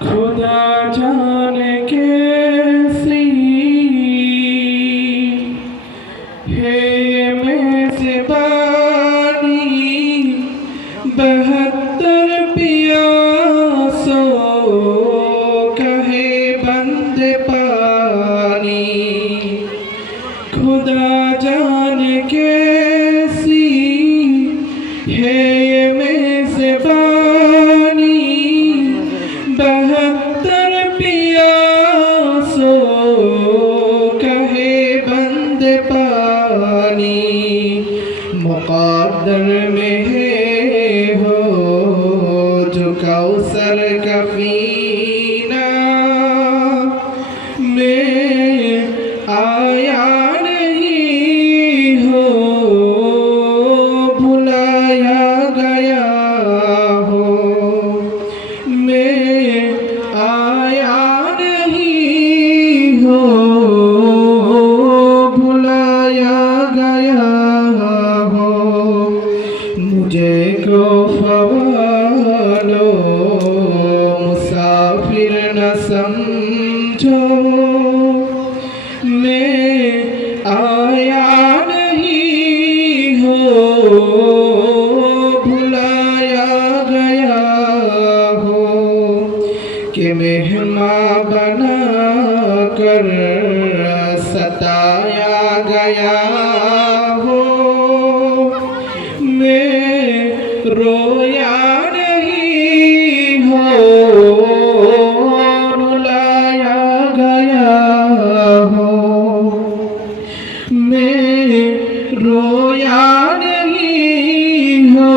खुदा जाने कैसी है ये मेज़बानी, 72 प्यासों का है बंद पानी। खुदा जाने कैसी है ये मेज़बानी, 72 प्यासों का है बंद पानी। मुक़द्दर में है हो जो कौसर का पीना, मैं आया नहीं हो बुलाया गया हो, मैं आया नहीं हो बुलाया गया हो। मुझे को फ़वालो मुसाफिर न समझो, मैं आया नहीं हो बुलाया गया हो। कि मेहमान बना कर सताया गया हो, मैं रोया नहीं हो रुलाया गया हो, मैं रोया नहीं हो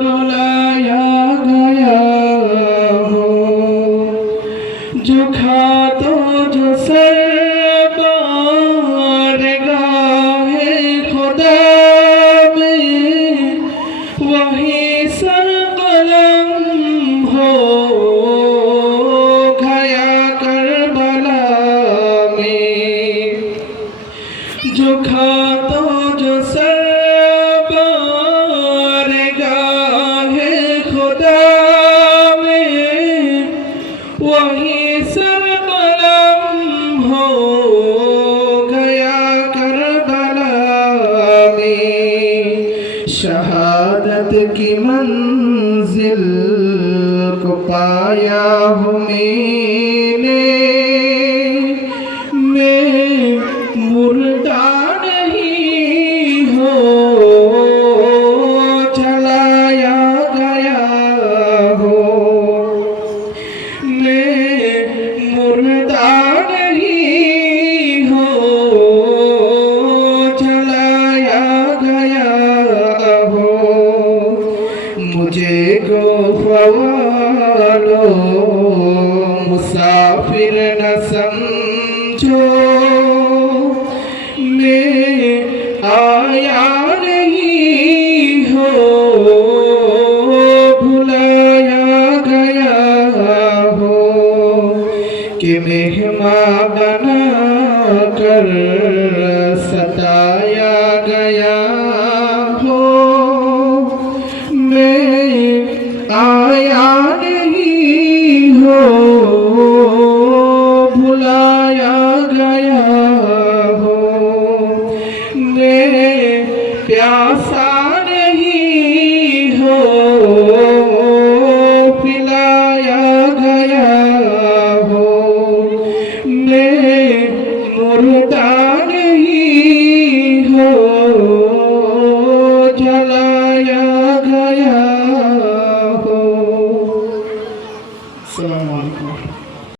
रुलाया गया हो। जो खा तो जो सरकार गाहे खुदा में, वही सर कलम हो गया करबला में। जो खा तो जो सरकार गाहे खुदा में, वही सर कलम हो गया करबला में। शहादत की मंजिल को पाया हूँ मैंने, मैं मुर्दा नहीं हो जलाया गया हो, मैं मुर्दा नहीं हो जलाया गया हो। मुझे को फ़वालो मुसाफिर न समझो, मैं आया नहीं हो बुलाया गया हो। कि मेहमान बना कर सताया गया हो, मैं आया नहीं हो बुलाया गया हो। मैं प्यासा नहीं हो पिलाया गया हो, मैं मुर्दा